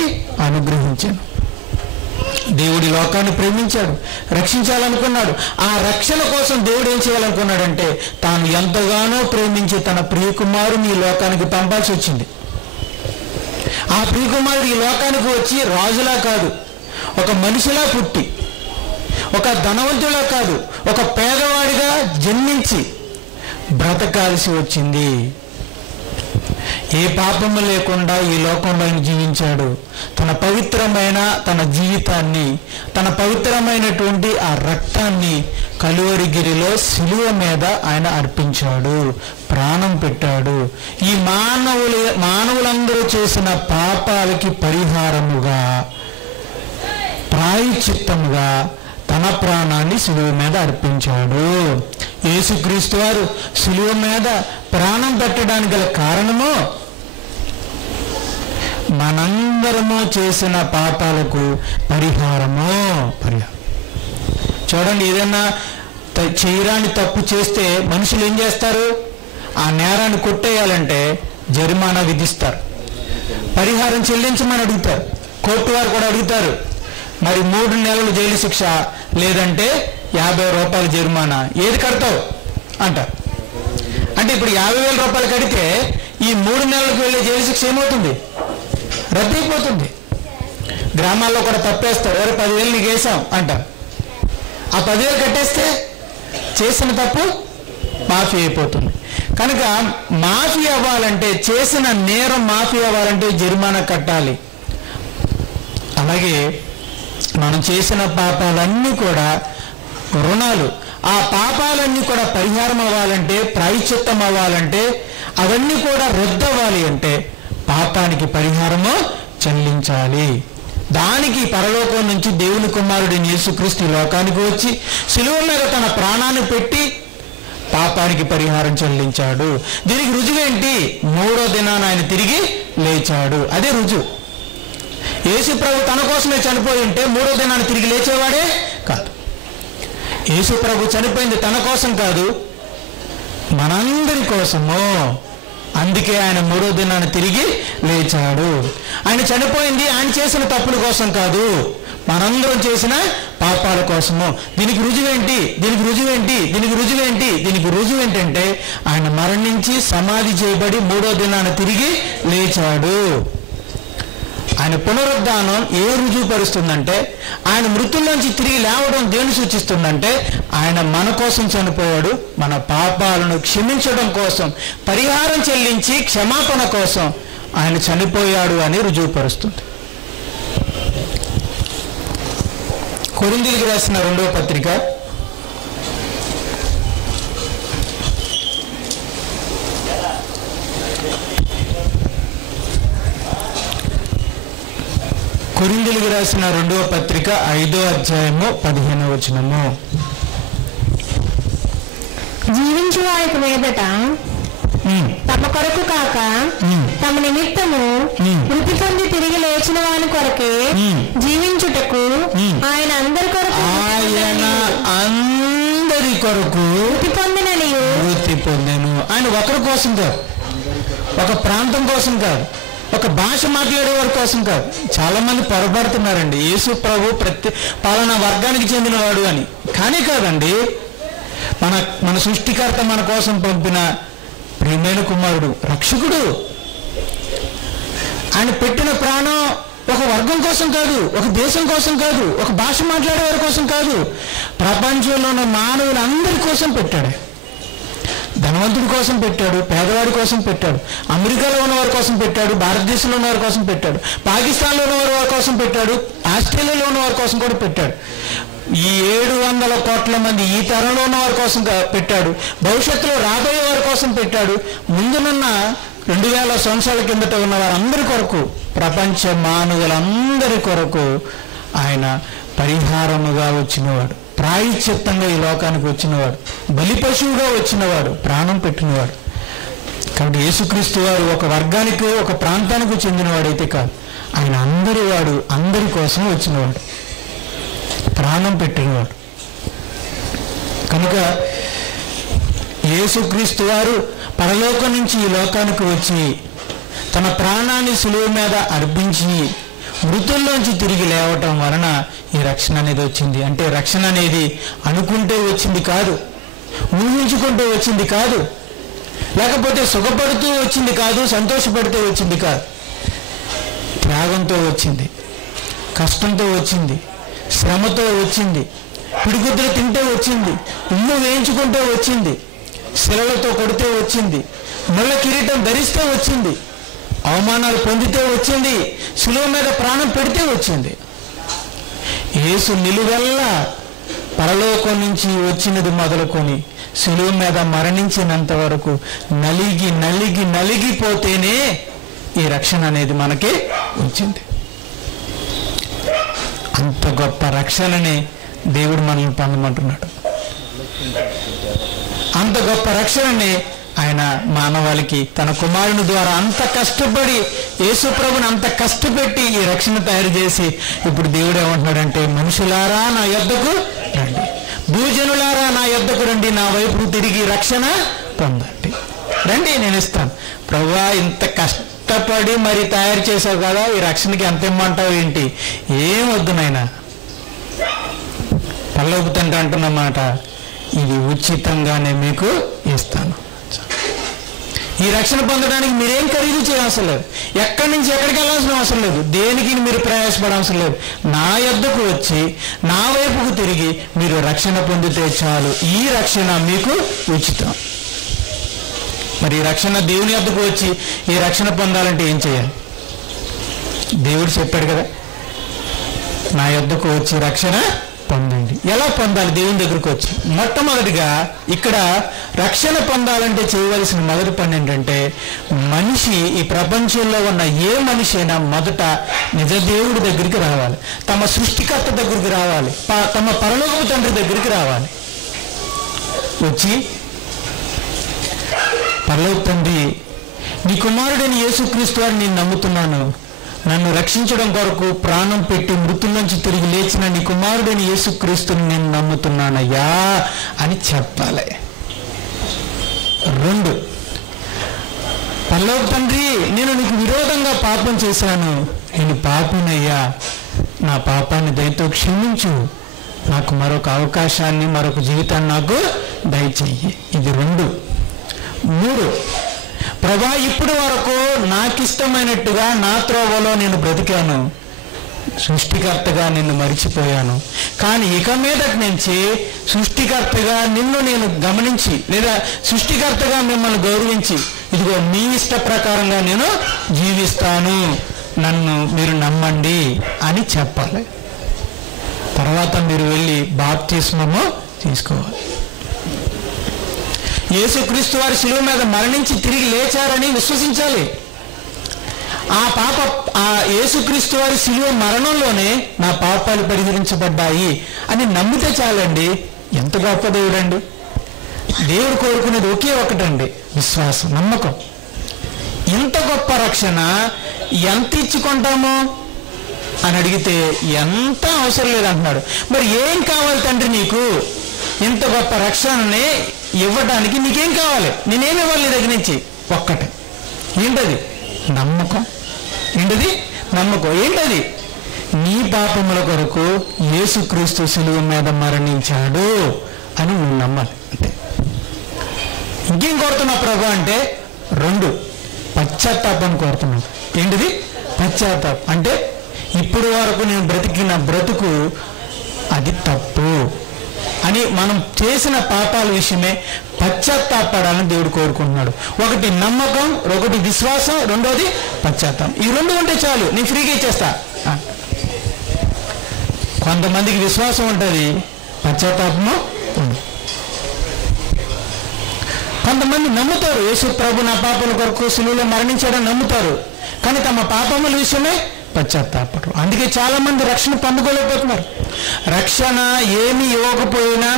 అనుగ్రహించాను. దేవుడి లోకాన్ని ప్రేమించాడు, రక్షించాలనుకున్నాడు. ఆ రక్షణ కోసం దేవుడు ఏం చేయాలనుకున్నాడంటే తాను ఎంతగానో ప్రేమించి తన ప్రియకుమారుని ఈ లోకానికి పంపాల్సి వచ్చింది. ఆ ప్రియకుమారుడు ఈ లోకానికి వచ్చి రాజులా కాదు, ఒక మనిషిలా పుట్టి, ఒక ధనవంతులా కాదు, ఒక పేదవాడిగా జన్మించి బ్రతకాల్సి వచ్చింది. ఏ పాపము లేకుండా ఈ లోకంలో ఆయన జీవించాడు. తన పవిత్రమైన తన జీవితాన్ని, తన పవిత్రమైనటువంటి ఆ రక్తాన్ని కలువరిగిరిలో శిలువ మీద ఆయన అర్పించాడు, ప్రాణం పెట్టాడు. ఈ మానవులందరూ చేసిన పాపాలకి పరిహారముగా, ప్రాయశ్చిత్తముగా తన ప్రాణాన్ని శిలువ మీద అర్పించాడు. యేసుక్రీస్తు వారు శిలువ మీద ప్రాణం పెట్టడానికి గల కారణము మనందరము చేసిన పాపాలకు పరిహారము. చూడండి, ఏదైనా చేయరాని తప్పు చేస్తే మనుషులు ఏం చేస్తారు? ఆ నేరాన్ని కొట్టేయాలంటే జరిమానా విధిస్తారు, పరిహారం చెల్లించమని అడుగుతారు. కోర్టు వారు కూడా అడుగుతారు, మరి 3 నెలలు జైలు శిక్ష లేదంటే 50 రూపాయల జరిమానా, ఏది కడతావు అంటారు. అంటే ఇప్పుడు 50,000 రూపాయలు కడితే ఈ 3 నెలలకు వెళ్ళే జైలు శిక్ష ఏమవుతుంది? రద్దయిపోతుంది. గ్రామాల్లో కూడా తప్పేస్తారు, 10,000 నీకు వేసాం అంటారు. ఆ 10,000 కట్టేస్తే చేసిన తప్పు మాఫీ అయిపోతుంది. కనుక మాఫీ అవ్వాలంటే, చేసిన నేరం మాఫీ అవ్వాలంటే జరిమానా కట్టాలి. అలాగే మనం చేసిన పాపాలన్నీ కూడా రుణాలు. ఆ పాపాలన్నీ కూడా పరిహారం అవ్వాలంటే, ప్రాయశ్చిత్తం అవ్వాలంటే, అవన్నీ కూడా రద్దవ్వాలి అంటే పాపానికి పరిహారము చెల్లించాలి. దానికి పరలోకం నుంచి దేవుని కుమారుడిని యేసుక్రీస్తు లోకానికి వచ్చి శిలువ మీద తన ప్రాణాన్ని పెట్టి పాపానికి పరిహారం చెల్లించాడు. దీనికి రుజువేంటి? 3వ దినాన ఆయన తిరిగి లేచాడు. అదే రుజువు. యేసు ప్రభు తన కోసమే చనిపోయి ఉంటే 3వ దినాన్ని తిరిగి లేచేవాడే కాదు. యేసు ప్రభు చనిపోయింది తన కోసం కాదు, మనందరి కోసము. అందుకే ఆయన 3వ దినాన్ని తిరిగి లేచాడు. ఆయన చనిపోయింది ఆయన చేసిన తప్పుల కోసం కాదు, మనందరం చేసిన పాపాల కోసము. దీనికి రుజువేంటి? దీనికి రుజువు ఏంటంటే ఆయన మరణించి సమాధి చేయబడి 3వ దినాన తిరిగి లేచాడు. ఆయన పునరుద్ధానం ఏ రుజువు పరుస్తుందంటే, ఆయన మృతుల్లోంచి తిరిగి లేవడం దేన్ని సూచిస్తుందంటే, ఆయన మన కోసం చనిపోయాడు, మన పాపాలను క్షమించడం కోసం, పరిహారం చెల్లించి క్షమాపణ కోసం ఆయన చనిపోయాడు అని రుజువుపరుస్తుంది. కొరింథీయులకు రాసిన 2వ పత్రిక 5వ అధ్యాయము 15వ వచనము. జీవించు వారికి మీదట తమ కొరకు కాక తమ నిమిత్తము మృతి పొంది తిరిగి లేచిన వాని కొరకే జీవించుటకు ఆయన అందరి కొరకు మృతి పొందెను. ఆయన ఒకరి కోసం కాదు, ఒక ప్రాంతం కోసం కాదు, ఒక భాష మాట్లాడేవారి కోసం కాదు. చాలా మంది పొరపడుతున్నారండి, యేసు ప్రభు పలానా వర్గానికి చెందినవాడు అని. కానీ కాదండి, మన సృష్టికర్త మన కోసం పంపిన ప్రియమైన కుమారుడు, రక్షకుడు. ఆయన పెట్టిన ప్రాణం ఒక వర్గం కోసం కాదు, ఒక దేశం కోసం కాదు, ఒక భాష మాట్లాడేవారి కోసం కాదు, ప్రపంచంలో ఉన్న మానవులందరి కోసం పెట్టాడు. ధనవంతుడి కోసం పెట్టాడు, పేదవాడి కోసం పెట్టాడు, అమెరికాలో ఉన్నవారి కోసం పెట్టాడు, భారతదేశంలో ఉన్నవారి కోసం పెట్టాడు, పాకిస్తాన్లో ఉన్నవారి కోసం పెట్టాడు, ఆస్ట్రేలియాలో ఉన్నవారి కోసం కూడా పెట్టాడు. ఈ 700 కోట్ల మంది ఈ తరంలో ఉన్న వారి కోసం పెట్టాడు, భవిష్యత్తులో రాబోయే వారి కోసం పెట్టాడు, ముందునున్న 2000 సంవత్సరాల కిందట ఉన్న వారందరి కొరకు, ప్రపంచ మానవులందరి కొరకు ఆయన పరిహారముగా వచ్చినవాడు, ప్రాయశ్చిత్తంగా ఈ లోకానికి వచ్చినవాడు, బలి పశువుగా వచ్చినవాడు, ప్రాణం పెట్టినవాడు. కాబట్టి యేసుక్రీస్తు వారు ఒక వర్గానికి ఒక ప్రాంతానికి చెందినవాడైతే కాదు, ఆయన అందరి వాడు, అందరి కోసం వచ్చినవాడు, ప్రాణం పెట్టినవాడు. కనుక యేసుక్రీస్తు వారు పరలోకం నుంచి ఈ లోకానికి వచ్చి తన ప్రాణాన్ని సులువు మీద అర్పించి మృతుల్లోంచి తిరిగి లేవటం వలన ఈ రక్షణ అనేది వచ్చింది. అంటే రక్షణ అనేది అనుకుంటే వచ్చింది కాదు, ఊహించుకుంటూ వచ్చింది కాదు, లేకపోతే సుఖపడుతూ వచ్చింది కాదు, సంతోషపడుతూ వచ్చింది కాదు. త్యాగంతో వచ్చింది, కష్టంతో వచ్చింది, శ్రమతో వచ్చింది, పిడిగుద్దులు తింటే వచ్చింది, ఉమ్ము వేయించుకుంటే వచ్చింది, శిలలతో కొడితే వచ్చింది, ముళ్ళ కిరీటం ధరిస్తే వచ్చింది, అవమానాలు పొందితే వచ్చింది, శిలువ మీద ప్రాణం పెడితే వచ్చింది. యేసు నిలువెల్లా పరలోకం నుంచి వచ్చినది మొదలుకొని శిలువ మీద మరణించినంత వరకు నలిగి నలిగి నలిగిపోతేనే ఈ రక్షణ అనేది మనకి వచ్చింది. అంత గొప్ప రక్షణని దేవుడు మనల్ని పొందమంటున్నాడు. అంత గొప్ప రక్షణని ఆయన మానవాళికి తన కుమారుని ద్వారా అంత కష్టపడి, యేసు ప్రభుని అంత కష్టపెట్టి ఈ రక్షణ తయారు చేసి ఇప్పుడు దేవుడు ఏమంటున్నాడంటే, మనుషులారా నా యొద్దకు రండి, భూజనులారా నా యొద్దకు రండి, నా వైపు తిరిగి రక్షణ పొందండి, రండి నేను ఇస్తాను. ప్రభువా ఇంత కష్టపడి మరి తయారు చేసావు కదా, ఈ రక్షణకి ఎంత ఇమ్మంటావు ఏంటి? ఏం వద్దు నాయనా, పల్లపు తండ్రి అంటున్న మాట, ఇది ఉచితంగానే మీకు ఇస్తాను. ఈ రక్షణ పొందడానికి మీరేం ఖరీదు చేయవసరం లేదు, ఎక్కడి నుంచి ఎక్కడికి వెళ్ళాల్సిన అవసరం లేదు, దేనికి మీరు ప్రయాసపడవసరం లేదు. నా యొద్దకు వచ్చి నా వైపుకు తిరిగి మీరు రక్షణ పొందితే చాలు. ఈ రక్షణ మీకు ఉచితం. మరి ఈ రక్షణ దేవుని యొద్దకు వచ్చి ఈ రక్షణ పొందాలంటే ఏం చేయాలి? దేవుడు చెప్పాడు కదా, నా యొద్దకు వచ్చి రక్షణ పొందండి. ఎలా పొందాలి? దేవుని దగ్గరకు వచ్చి. మొట్టమొదటిగా ఇక్కడ రక్షణ పొందాలంటే చేయవలసిన మొదటి పని ఏంటంటే, మనిషి ఈ ప్రపంచంలో ఉన్న ఏ మనిషి అయినా మొదట నిజ దేవుడి దగ్గరికి రావాలి, తమ సృష్టికర్త దగ్గరికి రావాలి, తమ పరలోకపు తండ్రి దగ్గరికి రావాలి. వచ్చి, పరలోక తండ్రి, నీ కుమారుడైన యేసుక్రీస్తు వారిని నేను నమ్ముతున్నాను, నన్ను రక్షించడం కొరకు ప్రాణం పెట్టి మృతుల నుంచి తిరిగి లేచిన నీ కుమారుడైన యేసుక్రీస్తుని నేను నమ్ముతున్నానయ్యా అని చెప్పాలి. 2, పరలోక తండ్రి, నేను నీకు విరోధంగా పాపం చేశాను, నేను పాపినయ్యా, నా పాపాన్ని దయతో క్షమించు, నాకు మరొక అవకాశాన్ని, మరొక జీవితాన్ని నాకు దయచెయ్యి. ఇది 2. 3, ప్రభా ఇప్పటి వరకు నాకు ఇష్టమైనట్టుగా నా త్రోవలో నేను బ్రతికాను, సృష్టికర్తగా నిన్ను మరిచిపోయాను. కానీ ఇక మీదటి నుంచి సృష్టికర్తగా నిన్ను నేను గమనించి, లేదా సృష్టికర్తగా మిమ్మల్ని గౌరవించి, ఇదిగో మీ ఇష్ట ప్రకారంగా నేను జీవిస్తాను, నన్ను మీరు నమ్మండి అని చెప్పాలి. తర్వాత మీరు వెళ్ళి బాప్తిస్మము తీసుకోవాలి. యేసుక్రీస్తు వారి శిలువ మీద మరణించి తిరిగి లేచారని విశ్వసించాలి. ఆ యేసుక్రీస్తు వారి శిలువ మరణంలోనే నా పాపాలు పరిహరించబడ్డాయి అని నమ్మితే చాలండి. ఎంత గొప్ప దేవుడండి! దేవుడు కోరుకునేది ఒకే ఒకటండి, విశ్వాసం, నమ్మకం. ఇంత గొప్ప రక్షణ ఎంత ఇచ్చుకుంటామో అని అడిగితే ఎంత అవసరం లేదంటున్నాడు. మరి ఏం కావాలి తండ్రి నీకు? ఇంత గొప్ప రక్షణని ఇవ్వడానికి నీకేం కావాలి? నేనేమి ఇవ్వాలి నీ దగ్గర నుంచి? ఒక్కటే. ఏంటది? నమ్మకం. ఏంటది? నమ్మకం. ఏంటది? నీ పాపముల కొరకు యేసుక్రీస్తు శిలువ మీద మరణించాడు అని నువ్వు నమ్మాలి. అంటే ఇంకేం కోరుతున్నావు ప్రభు అంటే 2, పశ్చాత్తాపం కోరుతున్నావు. ఏంటిది? పశ్చాత్తాపం అంటే ఇప్పుడు వరకు నేను బ్రతికిన బ్రతుకు అది తప్పు అని మనం చేసిన పాపాల విషయమే పశ్చాత్తాపడాలని దేవుడు కోరుకుంటున్నాడు. 1 నమ్మకం, 1 విశ్వాసం, 2ది పశ్చాత్తాపం. ఈ 2 ఉంటే చాలు, నేను ఫ్రీగా ఇచ్చేస్తా. కొంతమందికి విశ్వాసం ఉంటుంది, పశ్చాత్తాపము ఉంది. కొంతమంది నమ్ముతారు, యేసు ప్రభు నా పాపల కొరకు శిలువలో మరణించాడని నమ్ముతారు, కానీ తమ పాపముల విషయమే పశ్చాత్తాపడరు. అందుకే చాలా మంది రక్షణ పొందుకోలేకపోతున్నారు. రక్షణ ఏమి ఇవ్వకపోయినా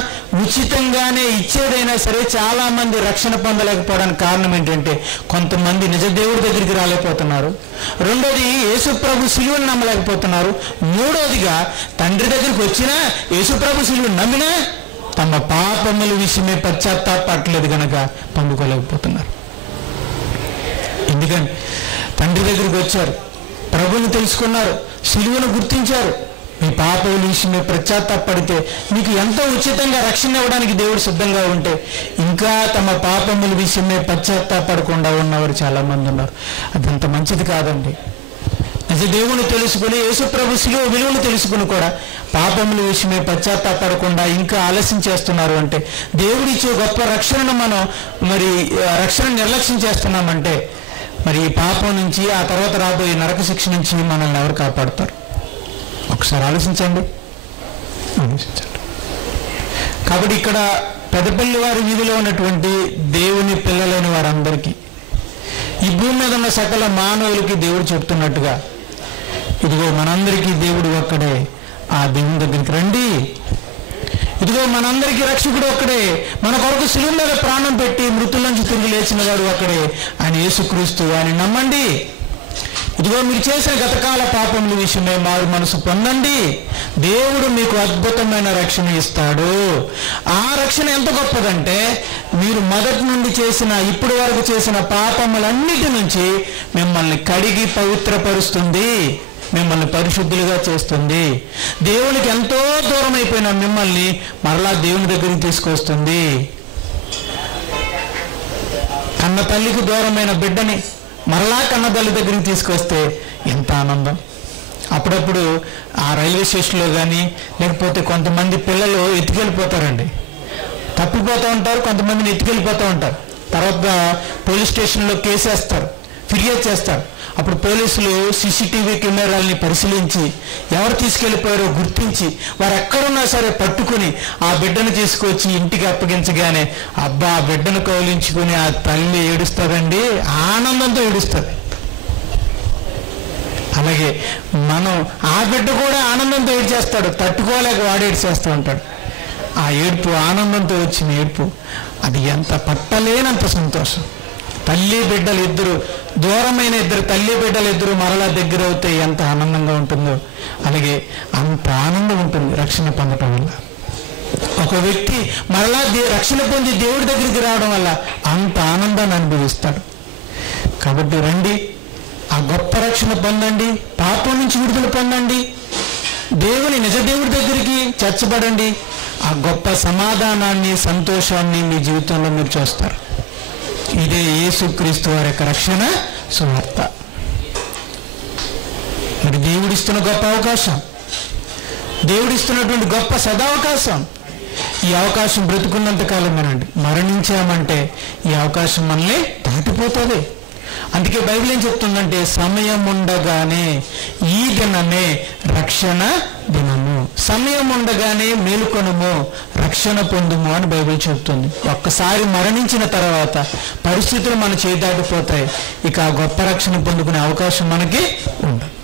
ఉచితంగానే ఇచ్చేదైనా సరే చాలా మంది రక్షణ పొందలేకపోవడానికి కారణం ఏంటంటే కొంతమంది నిజ దేవుడి దగ్గరికి రాలేకపోతున్నారు, 2ది యేసు ప్రభు శిలువను నమ్మలేకపోతున్నారు, 3వదిగా తండ్రి దగ్గరికి వచ్చినా యేసు ప్రభు శిలువను నమ్మినా తమ పాపముల విషయమే పశ్చాత్తాపడలేదు కనుక పొందుకోలేకపోతున్నారు. ఎందుకని? తండ్రి దగ్గరికి వచ్చారు, ప్రభువుని తెలుసుకున్నారు, శిలువను గుర్తించారు. మీ పాపముల విషయమే పశ్చాత్తాపడితే మీకు ఎంతో ఉచితంగా రక్షణ ఇవ్వడానికి దేవుడు సిద్ధంగా ఉంటే ఇంకా తమ పాపముల విషయమే పశ్చాత్తాపడకుండా ఉన్నవారు చాలామంది ఉన్నారు. అదంత మంచిది కాదండి. నిజ దేవుని తెలుసుకుని యేసు ప్రభు శిలువ విలువను తెలుసుకుని కూడా పాపముల విషయమే పశ్చాత్తాపడకుండా ఇంకా ఆలస్యం చేస్తున్నారు అంటే దేవుడిచ్చే గొప్ప రక్షణను మనం మరి రక్షణ నిర్లక్ష్యం చేస్తున్నామంటే మరి ఈ పాపం నుంచి, ఆ తర్వాత రాబోయే నరక శిక్ష నుంచి మనల్ని ఎవరు కాపాడుతారు? ఒకసారి ఆలోచించండి. కాబట్టి ఇక్కడ పెద్దపల్లి వారి వీధిలో ఉన్నటువంటి దేవుని పిల్లలైన వారందరికీ, ఈ భూమి మీద ఉన్న సకల మానవులకి దేవుడు చెప్తున్నట్టుగా, ఇదిగో మనందరికీ దేవుడు ఒక్కడే, ఆ దేవుని దగ్గరికి రండి. ఇదిగో మనందరికీ రక్షకుడు ఒక్కడే, మన కొరకు శిలువ మీద ప్రాణం పెట్టి మృతుల నుంచి తిరిగి లేచిన వాడు ఒక్కడే, ఆయన యేసుక్రీస్తు. ఆయన నమ్మండి. ఇదిగో మీరు చేసిన గతకాల పాపముల విషయమే మారు మనసు పొందండి, దేవుడు మీకు అద్భుతమైన రక్షణ ఇస్తాడు. ఆ రక్షణ ఎంత గొప్పదంటే మీరు మొదటి నుండి చేసిన, ఇప్పటి వరకు చేసిన పాపములన్నిటి నుంచి మిమ్మల్ని కడిగి పవిత్రపరుస్తుంది, మిమ్మల్ని పరిశుద్ధులుగా చేస్తుంది. దేవునికి ఎంతో దూరం అయిపోయిన మిమ్మల్ని మరలా దేవుని దగ్గరికి తీసుకొస్తుంది. కన్న తల్లికి దూరమైన బిడ్డని మరలా కన్న తల్లి దగ్గరికి తీసుకొస్తే ఎంత ఆనందం. అప్పుడప్పుడు ఆ రైల్వే స్టేషన్లో కానీ లేకపోతే కొంతమంది పిల్లలు ఎత్తుకెళ్ళిపోతారండి, తప్పిపోతూ ఉంటారు, కొంతమందిని ఎత్తుకెళ్ళిపోతూ ఉంటారు. తర్వాత పోలీస్ స్టేషన్లో కేసేస్తారు, ఫిర్యాదు చేస్తారు. అప్పుడు పోలీసులు సీసీటీవీ కెమెరాలని పరిశీలించి ఎవరు తీసుకెళ్ళిపోయారో గుర్తించి వారు ఎక్కడున్నా సరే పట్టుకుని ఆ బిడ్డను తీసుకొచ్చి ఇంటికి అప్పగించగానే అబ్బా ఆ బిడ్డను కౌలించుకుని ఆ తల్లి ఏడుస్తుందండి, ఆనందంతో ఏడుస్తుంది. అలాగే మనం ఆ బిడ్డ కూడా ఆనందంతో ఏడ్చేస్తాడు, తట్టుకోలేక వాడు ఏడ్చేస్తూ ఉంటాడు. ఆ ఏడుపు ఆనందంతో వచ్చిన ఏడుపు, అది ఎంత పట్టలేనంత సంతోషం. తల్లి బిడ్డలు ఇద్దరు, దూరమైన ఇద్దరు తల్లి బిడ్డలు ఇద్దరు మరలా దగ్గర అవుతే ఎంత ఆనందంగా ఉంటుందో అలాగే అంత ఆనందం ఉంటుంది రక్షణ పొందటం వల్ల. ఒక వ్యక్తి మరలా రక్షణ పొంది దేవుడి దగ్గరికి రావడం వల్ల అంత ఆనందాన్ని అనుభవిస్తాడు. కాబట్టి రండి, ఆ గొప్ప రక్షణ పొందండి, పాపం నుంచి విడుదల పొందండి, దేవుని నిజ దేవుడి దగ్గరికి చేర్చబడండి. ఆ గొప్ప సమాధానాన్ని, సంతోషాన్ని మీ జీవితంలో మీరు చూస్తారు. ఇదే యేసుక్రీస్తు వారి యొక్క రక్షణ సువార్త. మరి దేవుడిస్తున్న గొప్ప అవకాశం, దేవుడిస్తున్నటువంటి గొప్ప సదావకాశం. ఈ అవకాశం బ్రతుకున్నంత కాలమేనండి. మరణించామంటే ఈ అవకాశం మనల్ని దాటిపోతుంది. అందుకే బైబిల్ ఏం చెప్తుందంటే, సమయం ఉండగానే ఈ దినమే రక్షణ దినము, సమయం ఉండగానే మేలుకొనుము, రక్షణ పొందుము అని బైబిల్ చెప్తుంది. ఒక్కసారి మరణించిన తర్వాత పరిస్థితులు మన చేయి దాటిపోతాయి. ఇక ఆ గొప్ప రక్షణ పొందుకునే అవకాశం మనకి ఉండదు.